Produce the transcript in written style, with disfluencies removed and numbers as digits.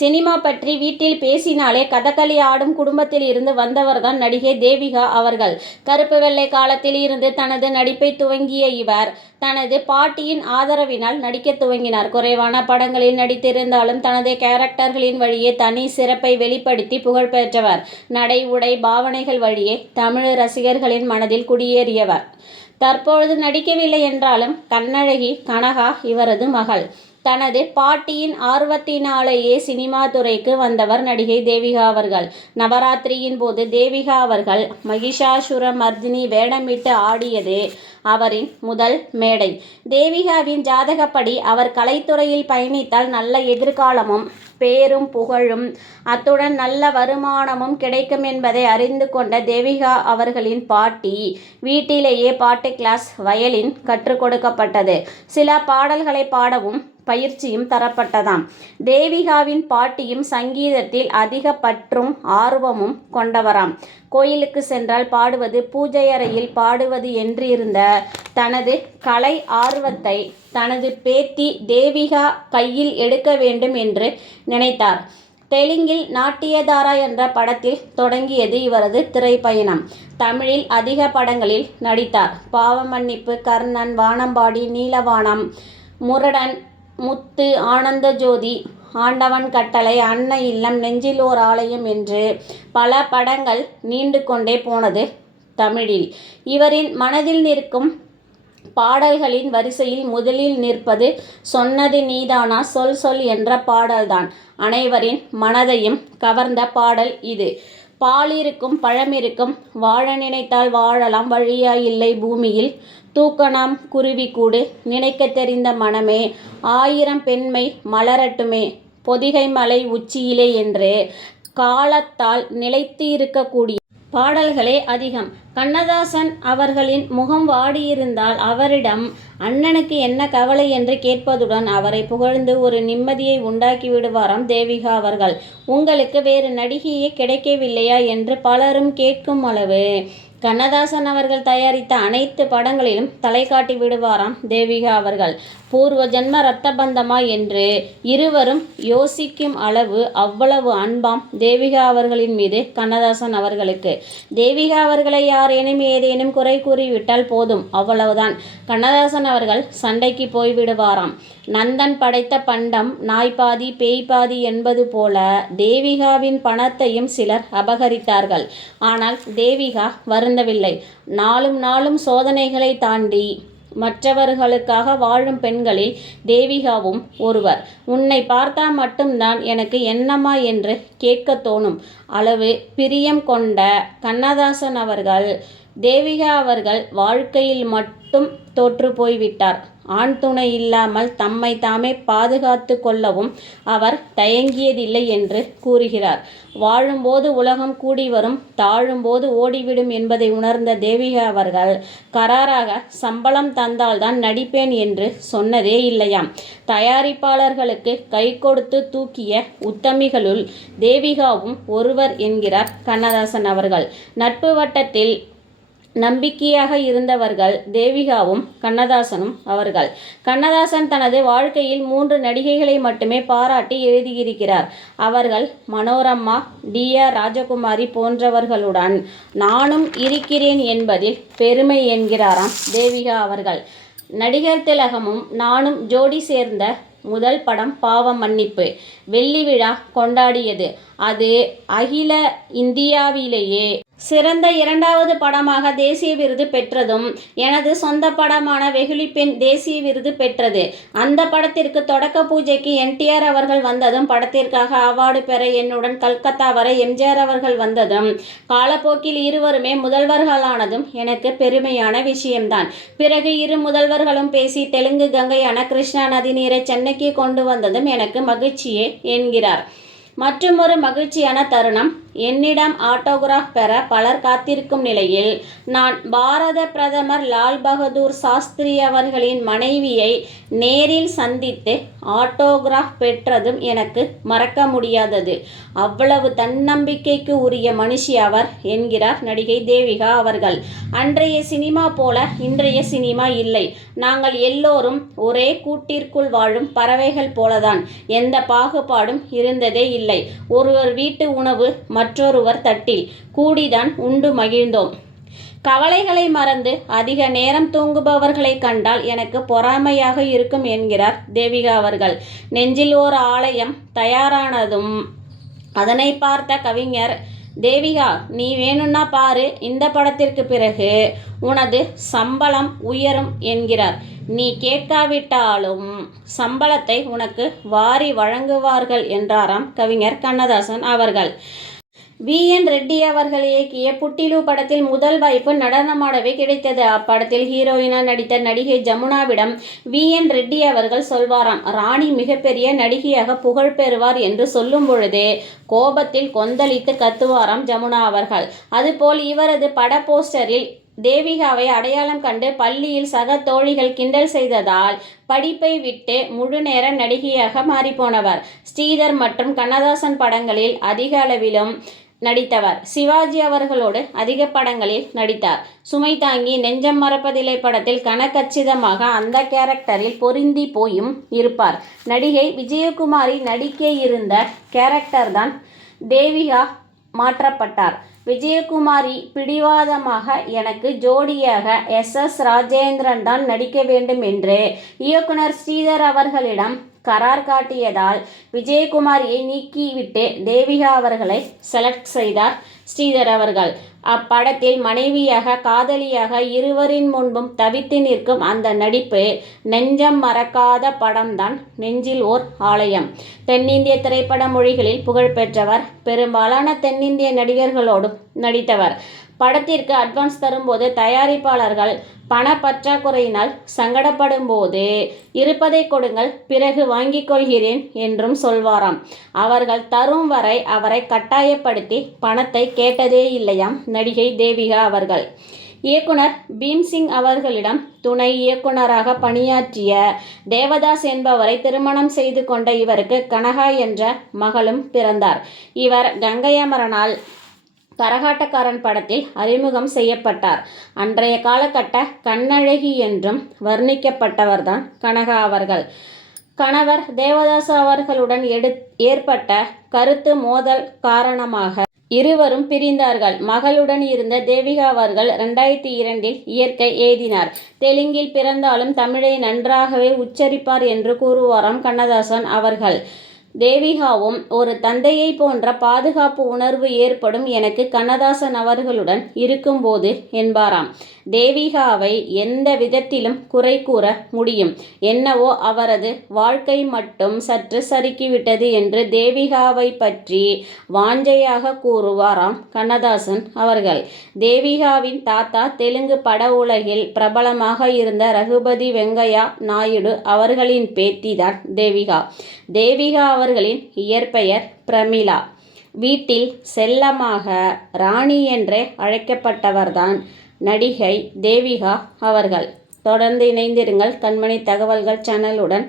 Cinema பற்றி வீட்டில் பேசினாலே கதகளி ஆடும் குடும்பத்தில் இருந்து வந்தவர்தான் நடிகை தேவிகா அவர்கள். கருப்பு வெள்ளை காலத்தில் இருந்து தனது நடிப்பை துவங்கிய இவர் தனது பாட்டியின் ஆதரவினால் நடிக்க துவங்கினார். குறைவான படங்களில் நடித்திருந்தாலும் தனது கேரக்டர்களின் வழியே தனி சிறப்பை வெளிப்படுத்தி புகழ் பெற்றவர். நடை, உடை, பாவனைகள் வழியே தமிழ் ரசிகர்களின் மனதில் குடியேறியவர். தற்பொழுது நடிக்கவில்லை என்றாலும் கண்ணழகி கனகா இவரது மகள். தனது பாட்டியின் ஆர்வத்தினாலேயே சினிமா துறைக்கு வந்தவர் நடிகை தேவிகா அவர்கள். நவராத்திரியின் போது தேவிகா அவர்கள் மகிஷாசுர மர்தினி வேடமிட்டு ஆடியது அவரின் முதல் மேடை. தேவிகாவின் ஜாதகப்படி அவர் கலைத்துறையில் பயணித்தால் நல்ல எதிர்காலமும் பேரும் புகழும் அத்துடன் நல்ல வருமானமும் கிடைக்கும் என்பதை அறிந்து கொண்ட தேவிகா அவர்களின் பாட்டி வீட்டிலேயே பாட்டு கிளாஸ், வயலின் கற்றுக் கொடுக்கப்பட்டது. சில பாடல்களை பாடவும் பயிற்சியும் தரப்பட்டதாம். தேவிகாவின் பாட்டியும் சங்கீதத்தில் அதிக பற்றும் ஆர்வமும் கொண்டவராம். கோயிலுக்கு சென்றால் பாடுவது, பூஜை அறையில் பாடுவது என்றிருந்த தனது கலை ஆர்வத்தை தனது பேத்தி தேவிகா கையில் எடுக்க வேண்டும் என்று நினைத்தார். தெலுங்கில் நாட்டியதாரா என்ற படத்தில் தொடங்கியது இவரது திரைப்பயணம். தமிழில் அதிக படங்களில் நடித்தார். பாவமன்னிப்பு, கர்ணன், வானம்பாடி, நீலவானம், முரடன், முத்து, ஆனந்த ஜோதி, ஆண்டவன் கட்டளை, அன்னை இல்லம், நெஞ்சில் ஓர் ஆலயம் என்று பல படங்கள் நீண்டு கொண்டே போனது. தமிழில் இவரின் மனதில் நிற்கும் பாடல்களின் வரிசையில் முதலில் நிற்பது சொன்னது நீதானா சொல் சொல் என்ற பாடல்தான். அனைவரின் மனதையும் கவர்ந்த பாடல் இது. பால் இருக்கும், பழம் இருக்கும், வாழ நினைத்தால் வாழலாம், வழியா இல்லை பூமியில், தூக்கணாம் குருவி கூடு, நினைக்க தெரிந்த மனமே, ஆயிரம் பெண்மை மலரட்டுமே, பொதிகை மலை உச்சியிலே என்று காலத்தால் நிலைத்து இருக்கக்கூடிய பாடல்களே அதிகம். கண்ணதாசன் அவர்களின் முகம் வாடியிருந்தால் அவரிடம் அண்ணனுக்கு என்ன கவலை என்று கேட்பதுடன் அவரை புகழ்ந்து ஒரு நிம்மதியை உண்டாக்கி விடுவாராம் தேவிகா அவர்கள். உங்களுக்கு வேறு நடிகையே கிடைக்கவில்லையா என்று பலரும் கேட்கும் அளவு கண்ணதாசன் அவர்கள் தயாரித்த அனைத்து படங்களிலும் தலை காட்டி விடுவாராம் தேவிகா அவர்கள். பூர்வ ஜென்ம இரத்த பந்தமா என்று இருவரும் யோசிக்கும் அளவு அவ்வளவு அன்பாம் தேவிகா அவர்களின் மீது கண்ணதாசன் அவர்களுக்கு. தேவிகா அவர்களை யாரேனும் ஏதேனும் குறை கூறிவிட்டால் போதும், அவ்வளவுதான் கண்ணதாசன் அவர்கள் சண்டைக்கு போய்விடுவாராம். நந்தன் படைத்த பண்டம் நாய் பாதி பேய் பாதி என்பது போல தேவிகாவின் பணத்தையும் சிலர் அபகரித்தார்கள். ஆனால் தேவிகா வருந்தவில்லை. நாளும் நாளும் சோதனைகளை தாண்டி மற்றவர்களுக்காக வாழும் பெண்களில் தேவிகாவும் ஒருவர். உன்னை பார்த்தா மட்டும்தான் எனக்கு என்னம்மா என்று கேட்க தோணும் அளவு பிரியம் கொண்ட கண்ணதாசன் அவர்கள் தேவிகா அவர்கள் வாழ்க்கையில் மட்டும் தோற்று போய்விட்டார். ஆண் துணை இல்லாமல் தம்மை தாமே பாதுகாத்து கொள்ளவும் அவர் தயங்கியதில்லை என்று கூறுகிறார். வாழும்போது உலகம் கூடி வரும், தாழும்போது ஓடிவிடும் என்பதை உணர்ந்த தேவிகா அவர்கள் கராராக சம்பளம் தந்தால்தான் நடிப்பேன் என்று சொன்னதே இல்லையாம். தயாரிப்பாளர்களுக்கு கை கொடுத்து தூக்கிய உத்தமிகளுள் தேவிகாவும் ஒருவர் என்கிறார் கண்ணதாசன் அவர்கள். நட்பு வட்டத்தில் நம்பிக்கையாக இருந்தவர்கள் தேவிகாவும் கண்ணதாசனும் அவர்கள். கண்ணதாசன் தனது வாழ்க்கையில் 3 நடிகைகளை மட்டுமே பாராட்டி எழுதியிருக்கிறார். அவர்கள் மனோரமா, டி.ஆர். ராஜகுமாரி போன்றவர்களுடன் நானும் இருக்கிறேன் என்பதில் பெருமை என்கிறாராம் தேவிகா அவர்கள். நடிகர் திலகமும் நானும் ஜோடி சேர்ந்த முதல் படம் பாவமன்னிப்பு வெள்ளி விழா கொண்டாடியது. அது அகில இந்தியாவிலேயே சிறந்த 2வது படமாக தேசிய விருது பெற்றதும் எனது சொந்த படமான வெகுளி பெண் தேசிய விருது பெற்றது. அந்த படத்திற்கு தொடக்க பூஜைக்கு என்.டி.ஆர். அவர்கள் வந்ததும், படத்திற்காக அவார்டு பெற என்னுடன் கல்கத்தா வரை எம்.ஜி.ஆர். அவர்கள் வந்ததும், காலப்போக்கில் இருவருமே முதல்வர்களானதும் எனக்கு பெருமையான விஷயம்தான். பிறகு 2 முதல்வர்களும் பேசி தெலுங்கு கங்கையான கிருஷ்ணா நதி நீரை சென்னைக்கு கொண்டு வந்ததும் எனக்கு மகிழ்ச்சியே என்கிறார். மற்றுமொரு மகிழ்ச்சியான தருணம் என்னிடம் ஆட்டோகிராஃப் பெற பலர் காத்திருக்கும் நிலையில் நான் பாரத பிரதமர் லால் பகதூர் சாஸ்திரி அவர்களின் மனைவியை நேரில் சந்தித்து ஆட்டோகிராஃப் பெற்றதும் எனக்கு மறக்க முடியாதது. அவ்வளவு தன்னம்பிக்கைக்கு உரிய மனுஷி அவர் என்கிறார் நடிகை தேவிகா அவர்கள். அன்றைய சினிமா போல இன்றைய சினிமா இல்லை. நாங்கள் எல்லோரும் ஒரே கூட்டிற்குள் வாழும் பறவைகள் போலதான். எந்த பாகுபாடும் இருந்ததே இல்லை. ஒருவர் வீட்டு உணவு மற்றொருவர் தட்டில் கூடிதான் உண்டு மகிழ்ந்தோம். கவலைகளை மறந்து அதிக நேரம் தூங்குபவர்களை கண்டால் எனக்கு பொறாமையாக இருக்கும் என்கிறார் தேவிகா அவர்கள். நெஞ்சில் ஓர் ஆலயம் தயாரானதும் அதனை பார்த்த கவிஞர், தேவிகா நீ வேணும்னா பாரு, இந்த படத்திற்கு பிறகு உனது சம்பளம் உயரும் என்கிறார். நீ கேட்காவிட்டாலும் சம்பளத்தை உனக்கு வாரி வழங்குவார்கள் என்றாராம் கவிஞர் கண்ணதாசன் அவர்கள். வி.என். ரெட்டி அவர்கள் இயக்கிய புட்டிலு படத்தில் முதல் வாய்ப்பு நடனமாடவே கிடைத்தது. அப்படத்தில் ஹீரோயினா நடித்த நடிகை ஜமுனாவிடம் வி.என். ரெட்டி அவர்கள் சொல்வாராம், ராணி மிகப்பெரிய நடிகையாக புகழ் பெறுவார் என்று சொல்லும் பொழுதே கோபத்தில் கொந்தளித்து கத்துவாராம் ஜமுனா அவர்கள். அதுபோல் இவரது பட போஸ்டரில் தேவிகாவை அடையாளம் கண்டு பள்ளியில் சக தோழிகள் கிண்டல் செய்ததால் படிப்பை விட்டு முழுநேர நடிகையாக மாறிப்போனவர். ஸ்ரீதர் மற்றும் கண்ணதாசன் படங்களில் அதிக அளவிலும் நடித்தவர். சிவாஜி அவர்களோடு அதிக படங்களில் நடித்தார். சுமை தாங்கி நெஞ்சம் மறப்பதில்லை படத்தில் கனகச்சிதமாக அந்த கேரக்டரில் பொருந்தி போயும் இருப்பார். நடிகை விஜயகுமாரி நடிக்க இருந்த கேரக்டர் தான் தேவிகா மாற்றப்பட்டார். விஜயகுமாரி பிடிவாதமாக எனக்கு ஜோடியாக எஸ். ராஜேந்திரன் தான் நடிக்க வேண்டும் என்று இயக்குனர் ஸ்ரீதர் அவர்களிடம் கரார் காட்டியதால் விஜயகுமாரியை நீக்கிவிட்டு தேவிகா அவர்களை செலக்ட் செய்தார் ஸ்ரீதர் அவர்கள். அப்படத்தில் மனைவியாக காதலியாக இருவரின் முன்பும் தவித்து நிற்கும் அந்த நடிப்பு நெஞ்சம் மறக்காத படம்தான் நெஞ்சில் ஓர் ஆலயம். தென்னிந்திய திரைப்பட மொழிகளில் புகழ்பெற்றவர். பெரும்பாலான தென்னிந்திய நடிகர்களோடும் நடித்தவர். படத்திற்கு அட்வான்ஸ் தரும்போது தயாரிப்பாளர்கள் பண பற்றாக்குறையினால் சங்கடப்படும் போது இருப்பதை கொடுங்கள், பிறகு வாங்கிக் கொள்கிறேன் என்றும் சொல்வாராம். அவர்கள் தரும் வரை அவரை கட்டாயப்படுத்தி பணத்தை கேட்டதே இல்லையாம் நடிகை தேவிகா அவர்கள். இயக்குனர் பீம்சிங் அவர்களிடம் துணை இயக்குனராக பணியாற்றிய தேவதாஸ் என்பவரை திருமணம் செய்து கொண்ட இவருக்கு கனகா என்ற மகளும் பிறந்தார். இவர் கங்கை அமரனால் கரகாட்டக்காரன் படத்தில் அறிமுகம் செய்யப்பட்டார். அன்றைய காலகட்ட கண்ணழகி என்றும் வர்ணிக்கப்பட்டவர்தான் கனகா அவர்கள். கணவர் தேவதாஸ் அவர்களுடன் ஏற்பட்ட கருத்து மோதல் காரணமாக இருவரும் பிரிந்தார்கள். மகளுடன் இருந்த தேவிகா அவர்கள் 2002 இயற்கை எய்தினார். தெலுங்கில் பிறந்தாலும் தமிழை நன்றாகவே உச்சரிப்பார் என்று கூறுவாராம் கண்ணதாசன் அவர்கள். தேவிகாவும் ஒரு தந்தையை போன்ற பாதுகாப்பு உணர்வு ஏற்படும் எனக்கு கண்ணதாசன் அவர்களுடன் இருக்கும்போது என்பாராம். தேவிகாவை எந்த விதத்திலும் குறை கூற முடியும். என்னவோ அவரது வாழ்க்கை மட்டும் சற்று சறுக்கிவிட்டது என்று தேவிகாவை பற்றி வாஞ்சையாக கூறுவாராம் கண்ணதாசன் அவர்கள். தேவிகாவின் தாத்தா தெலுங்கு பட உலகில் பிரபலமாக இருந்த ரகுபதி வெங்கையா நாயுடு அவர்களின் பேத்திதான் தேவிகா. தேவிகா அவர்களின் இயற்பெயர் பிரமிளா. வீட்டில் செல்லமாக ராணி என்றே அழைக்கப்பட்டவர்தான் நடிகை தேவிகா அவர்கள். தொடர்ந்து இணைந்திருங்கள் கண்மணி தகவல்கள் சேனலுடன்.